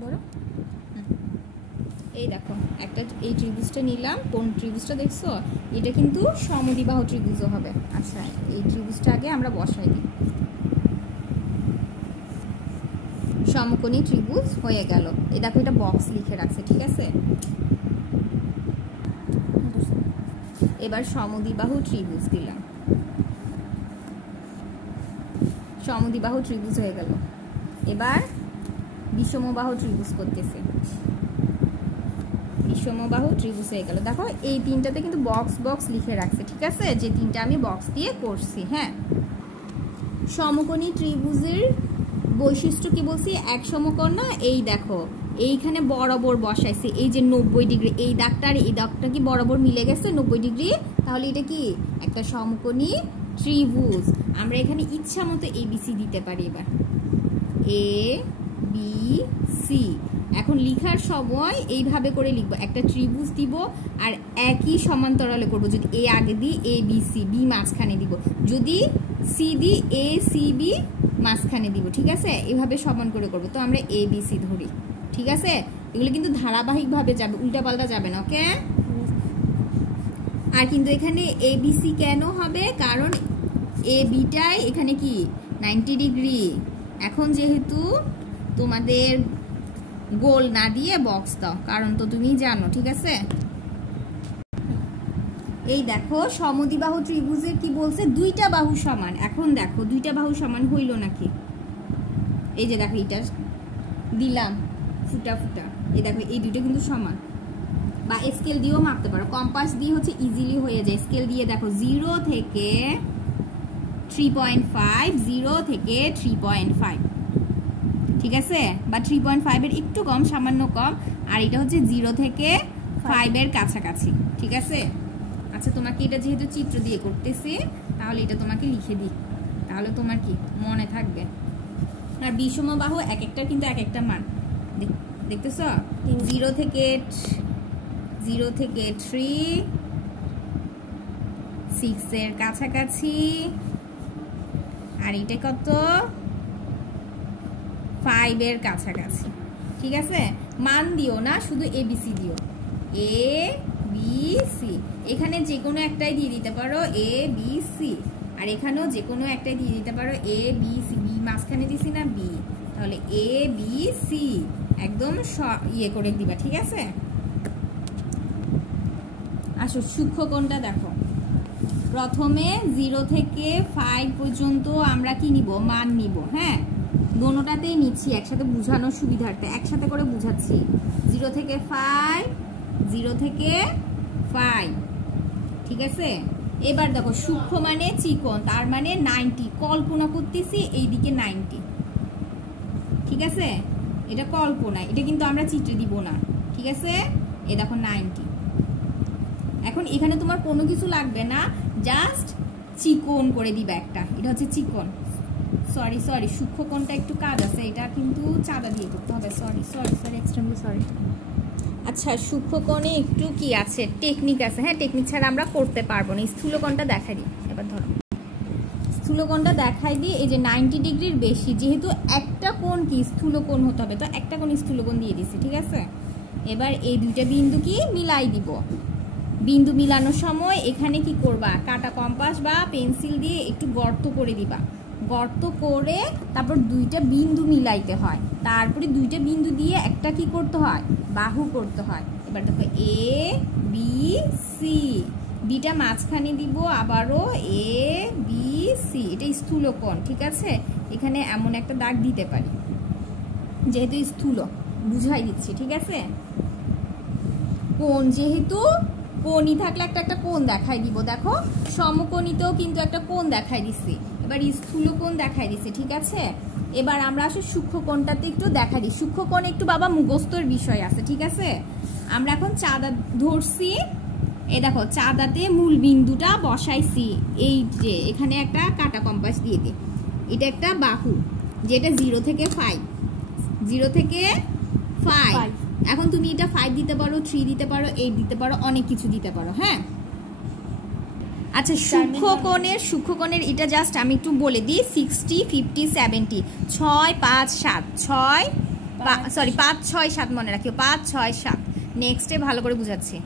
ধরো এই দেখো একটা এই ত্রিভুজটা নিলাম, কোন ত্রিভুজটা দেখছো, এটা কিন্তু সমদ্বিবাহু ত্রিভুজও হবে। আচ্ছা এই ত্রিভুজটা আগে আমরা বসাই দিই। সমকোণী ত্রিভুজ হয়ে গেল। এই দেখো এটা বক্স লিখে রাখছে, ঠিক আছে। এবার সমদ্বিবাহু ত্রিভুজ দিলাম, সমদ্বিবাহু ত্রিভুজ হয়ে গেল। এবার বিষমবাহু ত্রিভুজ করতেছে, বিষমবাহু ত্রিভুজ হয়ে গেল। দেখো এই তিনটাতে কিন্তু বক্স বক্স লিখে রাখছে, ঠিক আছে, যে তিনটা আমি বক্স দিয়ে করছি। হ্যাঁ, সমকোণী ত্রিভুজের বৈশিষ্ট্য কি বলছি, এক সমকোণ না, এই দেখো এইখানে বরাবর বসাইছে, এই যে 90 ডিগ্রি, এই দাগটা এই দাগটা কি বরাবর মিলে গেছে 90 ডিগ্রি, তাহলে এটা কি একটা সমকোণী ত্রিভুজ। আমরা এখানে ইচ্ছা মতো এবিসি দিতে পারি। এবার এ বি সি, এখন লিখার সময় এইভাবে করে লিখবো, একটা ত্রিভুজ দিব আর একই সমান্তরালে করব। যদি এ আগে দিই এ বি সি, বি মাঝখানে দিব, যদি সি দিই এ সি বি মাঝখানে দিব, ঠিক আছে, এভাবে সমান করে করব। তো আমরা এ বি সি ধরি, ঠিক আছে। এগুলো কিন্তু ধারাবাহিকভাবে যাবে, উল্টা পাল্টা যাবে না, ওকে। আর কিন্তু এখানে এ বি সি কেন হবে, কারণ এ বিটাই এখানে কি 90 ডিগ্রি। এখন যেহেতু তোমাদের গোল না দিয়ে বক্স দাও, কারণ তো তুমি জানো, ঠিক আছে। এই দেখো সমদ্বিবাহু ত্রিভুজের কি বলছে, দুইটা বাহু সমান। এখন দেখো দুইটা বাহু সমান হইল নাকি, এই যে দেখো এটা দিলাম ফুটা ফুটা, এই দেখো এই দুইটা কিন্তু সমান। বা স্কেল দিয়েও মাপতে পারো, কম্পাস দিয়ে হচ্ছে ইজিলি হয়ে যায়। স্কেল দিয়ে দেখো 0 থেকে 3.5, 0 থেকে 3.5, ঠিক আছে, বা 3.5 এর একটু কম, সামান্য কম। আর এটা হচ্ছে 0 থেকে 5 এর কাছাকাছি, ঠিক আছে। আচ্ছা তোমাকে এটা যেহেতু চিত্র দিয়ে করতেছি, তাহলে এটা তোমাকে লিখে দিই, তাহলে তোমার কি মনে থাকবে। আর বিষমবাহু এক একটা কিন্তু এক একটা মান দেখতেছ, 0 থেকে 3, 6 এর কাছাকাছি, আর এটা কত 5 এর কাছাকাছি, ঠিক আছে। মান দিও না, শুধু এবিসি দিও, এ বি সি। এখানে যে কোনো একটাই দিয়ে দিতে পারো এ বি সি, আর এখানেও যে কোনো একটাই দিয়ে দিতে পারো এ বি সি। বি মাঝখানে দিছি না, বি, তাহলে এ বি সি একদম ইয়ে করে দিবা, ঠিক আছে। আসো সূক্ষ্মকোণটা দেখো, প্রথমে 0 থেকে 5 পর্যন্ত আমরা কি নিব, মান নিব। হ্যাঁ, দোনোটাতেই নিচ্ছি একসাথে বোঝানোর সুবিধার্থে, একসাথে করে বুঝাচ্ছি। 0 থেকে 5, 0 থেকে 5, ঠিক আছে। এবার দেখো সূক্ষ্ম মানে চিকন, তার মানে 90, কল্পনা করতেছি এইদিকে 90, ঠিক আছে। এটা কল্পনা, এটা কিন্তু আমরা চিত্রে দিব না, ঠিক আছে। এই দেখো 90। এখন এখানে তোমার কোনো কিছু লাগবে না, জাস্ট চিকন করে দিবা একটা, এটা হচ্ছে চিকন। সরি সূক্ষ্মকোণটা একটু কাজ আছে, এটা কিন্তু চাঁদা দিয়ে করতে হবে। Sorry extremely sorry. আচ্ছা সূক্ষ্মকোণে একটু কি আছে, টেকনিক আছে। হ্যাঁ, টেকনিক ছাড়া আমরা করতে পারবো না। স্থূলকোণটা দেখাই দিই, এবার ধরো স্থূলকোণটা দেখাই দিই। এই যে 90 ডিগ্রির বেশি, যেহেতু একটা কোণ কি স্থূলকোণ হতে হবে, তো একটা কোণ স্থূলকোণ দিয়ে দিছি, ঠিক আছে। এবার এই দুইটা বিন্দু কি মিলাই দিব। বিন্দু মিলানোর সময় এখানে কি করবা, কাটা কম্পাস বা পেন্সিল দিয়ে একটু গর্ত করে দিবা। গর্ত করে তারপর দুইটা বিন্দু মিলাইতে হয়, তারপরে দুইটা বিন্দু দিয়ে একটা কি করতে হয়, বাহু করতে হয়। এবার দেখো এ বি সি, বিটা মাঝখানে দিব, আবারও এ বি সি, এটা স্থূলকোণ, ঠিক আছে। এখানে এমন একটা দাগ দিতে পারি, যেহেতু স্থূল বুঝাই দিচ্ছি, ঠিক আছে। কোণ যেহেতু কোণই থাকলে একটা কোণ দেখাই দিব। দেখো সমকোণীতেও কিন্তু একটা কোণ দেখাই দিচ্ছি, এবার স্থূলকোণ দেখাই দিচ্ছি, ঠিক আছে। এবার আমরা আসলে সূক্ষ্মকোণটাতে একটু দেখাই দিই। সূক্ষ্মকোণ একটু বাবা মুখস্থর বিষয় আছে, ঠিক আছে। আমরা এখন চাঁদা ধরছি, এই দেখো চাঁদাতে মূল বিন্দুটা বসাইছি, এই যে এখানে একটা কাটা কম্পাস দিয়ে দিই, এটা একটা বাহু, যেটা 0 থেকে 5, 0 থেকে 5। এখন তুমি এটা 5 দিতে পারো, 3 দিতে পারো, 8 দিতে পারো, অনেক কিছু দিতে পারো। হ্যাঁ, আচ্ছা সূক্ষ্মকোণের এটা জাস্ট আমি একটু বলে দিই, 60, 50, 70, 6, 5, 7, 6, সরি 5 6 7 মনে রাখিও, 5 6 7। নেক্সটে ভালো করে বুঝাচ্ছি।